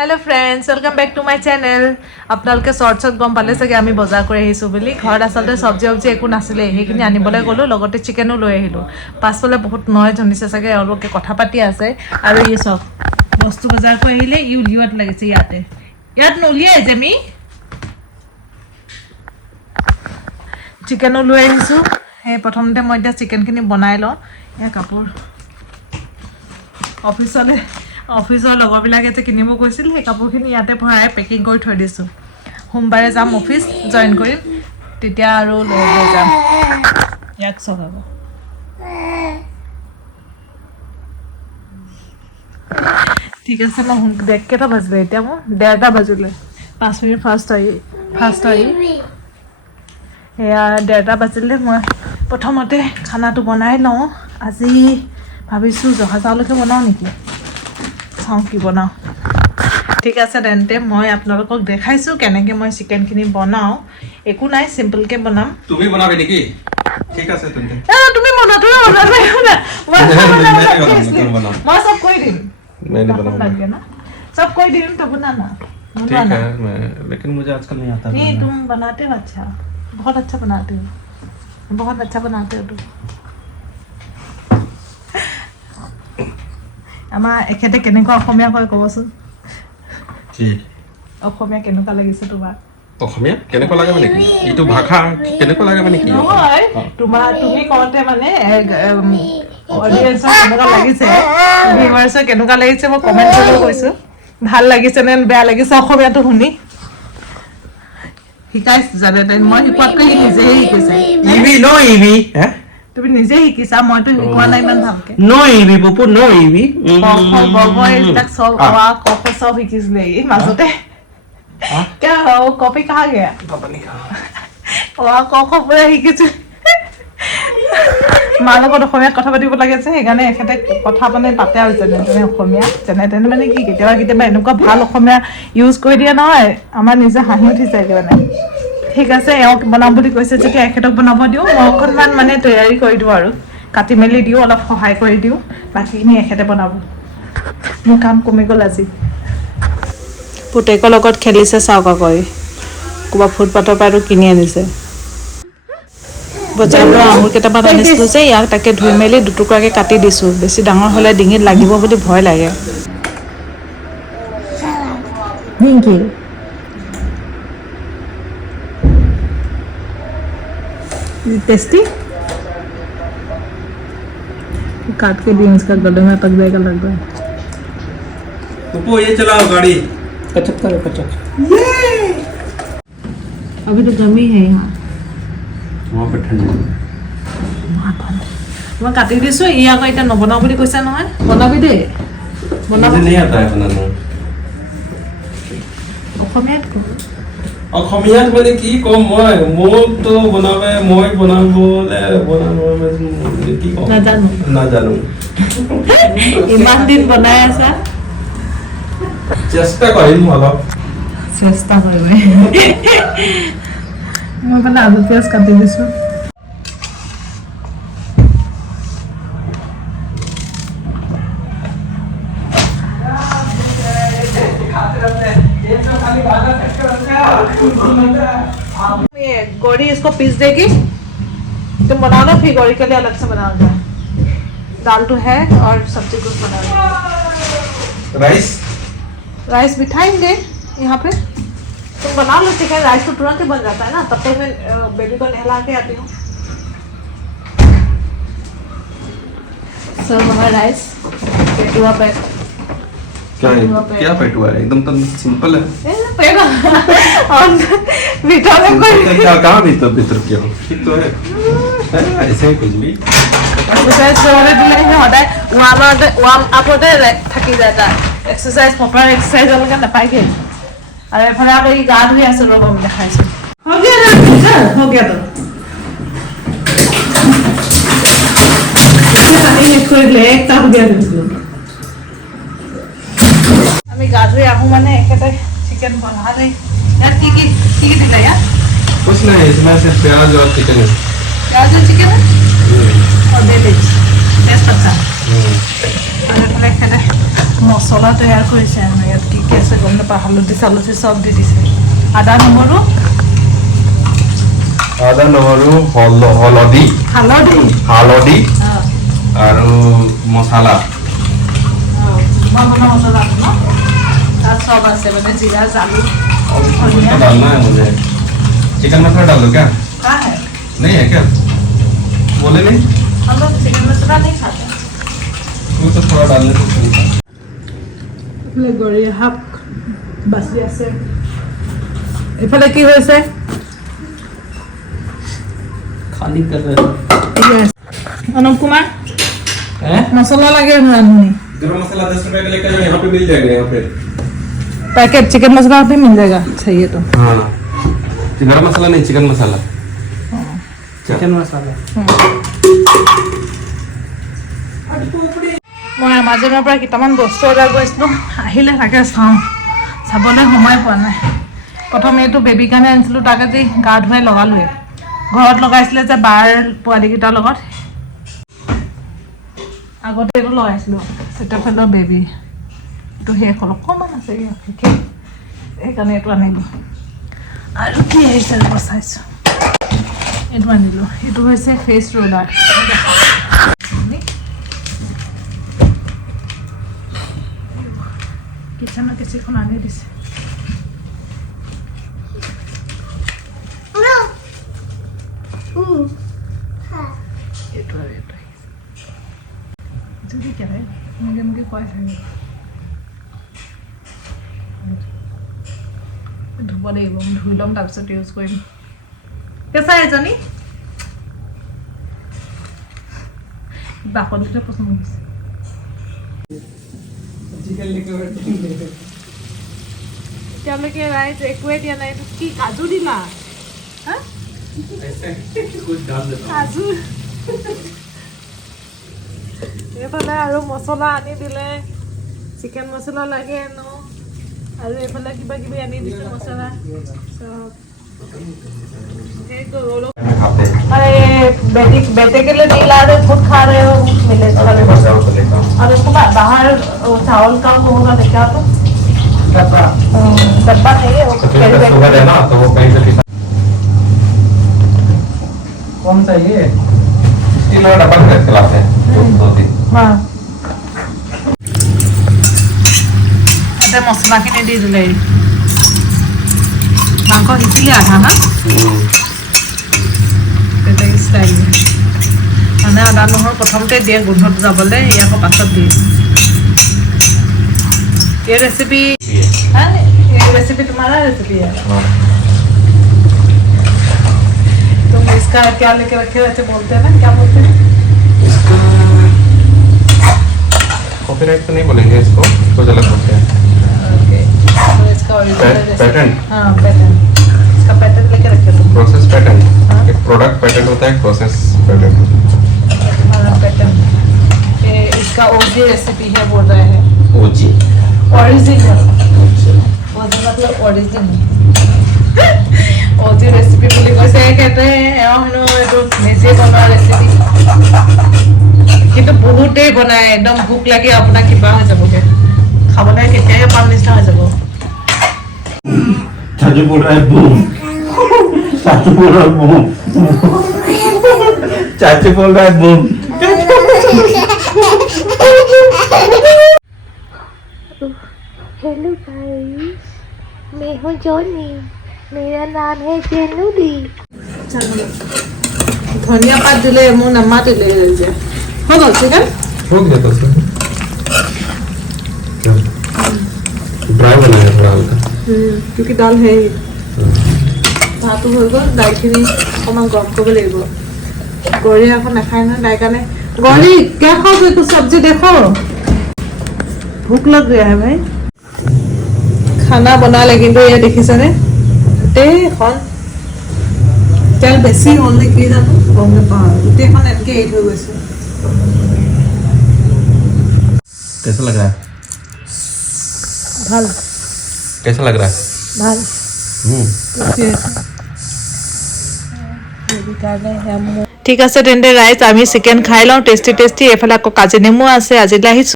Hello friends welcome back to my channel আপোনালোকে শৰ্টছত গম পালে চাগে আমি বজাৰ কৰি আহিছো বুলি ঘৰত আসলতে সবজি একো নাছিলে সেইখিনি আনিবলৈ গলো লগতে চিকেনো লৈ আহিলো পাছফালে বহুত নয় জনিছে চাগে অলপকে কথা পাতি আছে আৰু এই সব বস্তু বজাৰ কৰি আহিলে ই উলিয়াত লাগিছে ইয়াত নলিয়াই যেমি চিকেনো লৈ আহিছো এই প্ৰথমতে মই এতিয়া চিকেনখিনি বনাই লওঁ এই কাপোৰ অফিসৰ লগৰবিলাকে যে কিনিব গৈছিল সেই কাপোৰখিনি ইয়াতে ভৰাই পেকিং কৰি থৈ দিছো সোমবাৰে যাম অফিস জয়েন কৰিম তেতিয়া আৰু লৈ যাম ইয়াক চলাব ঠিক আছে না দেখ কেটা বাজবে এতিয়া মই 1:30 বাজিলে 5 মিনিট ফাৰ্ষ্ট আই এয়া 1:30 বাজিলে মই প্ৰথমতে খানাটো বনাই লওঁ আজি ভাবিছো জহা চাউলকে বনাও নেকি কি বনাও ঠিক আছে তেন্তে মই আপোনালোকক দেখাইছো কেনেকৈ মই চিকেনখিনি বনাও একো নাই সিম্পল কে বনাম তুমি বনাবে নেকি ঠিক আছে তেন্তে তুমি বনা মই সব কৈ দিম मैं नहीं बनाऊंगा ना सब कोई दिन तो बनाना ठीक है मैं लेकिन मुझे आजकल नहीं आता नहीं तुम बनाते हो अच्छा बहुत अच्छा बनाते हो तुम আমাৰ এখেতে কেনেকুৱা অসমীয়া কয় ক'বচোন কি অসমীয়া কেনেকুৱা লাগিছে তোমাৰ অসমীয়া কেনেকুৱা লাগে মানে কি ইটো ভাষা কেনেকুৱা লাগে মানে কি নহয় তুমি কওঁতে মানে অডিয়েন্সৰ কেনেকুৱা লাগিছে ভিউৱাৰ্ছৰ কেনেকুৱা লাগিছে মই কমেণ্ট কৰিব কৈছো ভাল লাগিছে নে বেয়া লাগিছে অসমীয়াটো শুনি শিকাইছে জানে তাই মই শিকোৱাতকৈ নিজে শিকিছে ইভি তুমি নিজে শিকিছা মইতো শিকোৱা নাই ইমান ভালকে ইভি পপু ইভি এইবিলাক চব কফ চব শিকিছিলে এই মাজতে क्या हो कॉपी कहाँ गया पता नहीं कहाँ वहाँ कफ पूरा শিকিছে মাৰ লগত অসমীয়াত কথা পাতিব লাগে যে সেইকাৰণে এখেতে কথা মানে পাতে আৰু যেনে অসমীয়া যেনে মানে কি কেতিয়াবা এনেকুৱা ভাল অসমীয়া ইউজ কৰি দিয়া নহয় আমাৰ নিজে হাঁহি উঠি যায় মানে ঠিক আছে এওঁক বনাম বুলি কৈছে যেতিয়া এখেতক বনাব দিওঁ মই অকণমান মানে তৈয়াৰী কৰি দিওঁ আৰু কাটি মেলি দিওঁ অলপ সহায় কৰি দিওঁ বাকীখিনি এখেতে বনাব মোৰ কাম কমি গ'ল আজি পুতেকৰ লগত খেলিছে চাওক আকৌ ক'বা ফুটপাথৰ পৰা আৰু কিনি আনিছে বজাৰৰ পৰা আঙুৰ কেইটামান আনিছিলোঁ যে ইয়াক তাকে ধুই মেলি দুটুকুৰাকৈ কাটি দিছোঁ বেছি ডাঙৰ হ'লে ডিঙিত লাগিব বুলি ভয় লাগে टेस्टी काट के भी इसका गले में पक जाएगा लग रहा है पप्पू ये चलाओ गाड़ी कचक अभी तो गर्मी है यहाँ वहाँ पे ठंड मैं काटी दिसो ये আকৌ এটা নবনাও বুলি কৈছে নহয় বনাবি দে मुझे नहीं आता है बनाना অসমীয়াত কো অসমীয়াত মানে কি কম মই মোক তো বনাবে মই বনাবলে কি কম নাজানো ইমান দিন বনাই আছা চেষ্টা কৰিম অলপ চেষ্টা কৰিবি মই মানে আলু পিয়াজ কাটি দিছো गौरी इसको पीस देगी तुम बना लो फिर गौरी के लिए अलग से बनाओगे दाल तो है और सब्जी कुछ बनाओगे राइस बिठाएंगे यहाँ पे तुम बना लो चिकन राइस तो तुरंत ही बन जाता है ना तब तक मैं बेबी को नहला के आती हूँ सर हमारा राइस पेटुआ पे क्या पेटुआ है एकदम तो सिंपल है कहाँ भीतर क्या ठीक तो है ऐसे ही कुछ भी থাকি যায় তাৰ এক্সাৰসাইজ প্ৰপাৰ এক্সাৰসাইজ অলগা নাপায়গে আৰু এফালে আকৌ ই গা ধুই আছে ৰ'ব মই দেখাইছো हो गया तो আমি গা ধুই আহো মানে একেতে চিকেন বনালে यार की दिला यार कुछ नहीं इसमें सिर्फ प्याज और चिकन है और दे दे टेस्ट अच्छा और अपने खाना মছলা তৈয়াৰ কৰিছে আৰু ইয়াত কি কি আছে গম নাপাওঁ হালধি চালধি চব দি দিছে আদা নহৰু হলদি হালধি আৰু মছলা মছলা ন তাত চব আছে মানে জিৰা জালুক डालना है मुझे चिकन मसाला डाल दो क्या का है नहीं है क्या बोले नहीं हम लोग चिकन मसाला नहीं खाते वो तो थोड़ा डालने से चलता এইফালে গৰীয়া শাক বাচি আছে এইফালে কি হৈছে खाली कर रहे অনুপ কুমাৰ हैं মছলা লাগে ৰান্ধনি गरम मसाला 10 रुपए का लेकर जाओ यहाँ पे मिल जाएगा यहाँ पे पैकेट चिकन मसाला भी मिल जाएगा चाहिए तो हाँ गरम मसाला नहीं चिकन मसाला चिकन मसाला মই এমাজনৰ পৰা কেইটামান বস্তু অৰ্ডাৰ কৰিছিলোঁ আহিলে তাকে চাওঁ চাবলৈ সময় পোৱা নাই প্ৰথম এইটো বেবীৰ কাৰণে আনিছিলোঁ তাক আজি গা ধুৱাই লগালোৱে ঘৰত লগাইছিলে যে বাৰ পোৱালীকেইটাৰ লগত আগতে এইটো লগাইছিলোঁ চিটাফেলৰ বেবী এইটো শেষ হ'ল অকণমান আছে সেইকাৰণে এইটো আনিলোঁ আৰু কি আহিছে চাইছোঁ এইটো আনিলোঁ এইটো হৈছে ফেচ ৰোলাৰ কিচেনৰ কেঁচিখন আনি দিছে এইটো আৰু এইটো যদি কেনে মুগে মুগে কয় থাকে ধুব লাগিব ধুই ল'ম তাৰপিছত ইউজ কৰিম কেঁচা এজনী বাকলিটো পচন্দ হৈছে তেওঁলোকে ৰাইজ একোৱে দিয়া নাই এইটো কি কাজু দিলা হা কাজু এইফালে আৰু মছলা আনি দিলে চিকেন মছলা লাগে ন আৰু এইফালে কিবা কিবি আনি দিছে মছলা চব अरे बेटे के लिए नहीं ला रहे खुद खा रहे हो मिलेगा अरे उसको बाहर चावल का वो होगा क्या तो डब्बा नहीं है ना तो वो कहीं से कौन सा ये स्टील वाला डब्बा खिलाते हैं दो तीन हाँ अरे मसला किने दी दिले मांग सिसिले आधा ना स्टाइल মানে আদা নহৰু প্ৰথমতে দিয়ে গোন্ধত যাবলৈ ইয়াকো পাছত দিয়ে ये रेसिपी हाँ ये रेसिपी तुम्हारा रेसिपी है तुम इसका क्या लेके रखे रहते बोलते हैं ना क्या बोलते हैं इसका कॉपीराइट तो नहीं बोलेंगे इसको कुछ अलग बोलते हैं ओके तो इसका पैटर्न हाँ पैटर्न इसका पैटर्न लेके रखे तुम प्रोसेस पैटर्न हाँ? एक प्रोडक्ट पैटर्न होता है प्रोसेस पैटर्न तुम्हारा पैटर्न ये इसका ओजी रेसिपी है बोल रहे हैं ओजी ओरिजिनल ओजी मतलब ओरिजिनल ओजी रेसिपी बोली कैसे कहते हैं हमनो तो নিজে বনোৱা ৰেচিপি কিন্তু বহুতেই বনায় একদম ভোক লাগে আপোনাৰ কিবা হৈ যাবগে খাবলৈ কেতিয়াই পাম নিচিনা হৈ যাব चाचू बोल रहा है बूम चाचू बोल रहा है बूम चाचू बोल रहा है बूम हेलो गाइस मैं हूँ जॉनी मेरा नाम है जेनुदी ধনিয়া পাত দিলে মোৰ নামাতিলে যে হৈ গ'ল চিকেন हो गया तो सर ड्राई बनाया थोड़ा हल्का क्योंकि दाल है ही ভাতো হৈ গ'ল দাইলখিনি অকণমান গৰম কৰিব লাগিব গৌৰী আকৌ নাখায় নহয় দাইৰ কাৰণে गौरी क्या खाओगे कुछ सब्जी देखो भूख लग गया है भाई खाना बना ले কিন্তু ये দেখিছানে গোটেইখন তেল বেছি হ'ল নেকি জানো গম নাপাওঁ গোটেইখন এনেকৈ এৰি থৈ গৈছে कैसा लग रहा है ভাল कैसा लग रहा है ভাল ঠিক আছে তেন্তে ৰাইজ আমি চিকেন খাই লওঁ টেষ্টি টেষ্টি এফালে আকৌ কাজি নেমু আছে আজিলৈ আহিছোঁ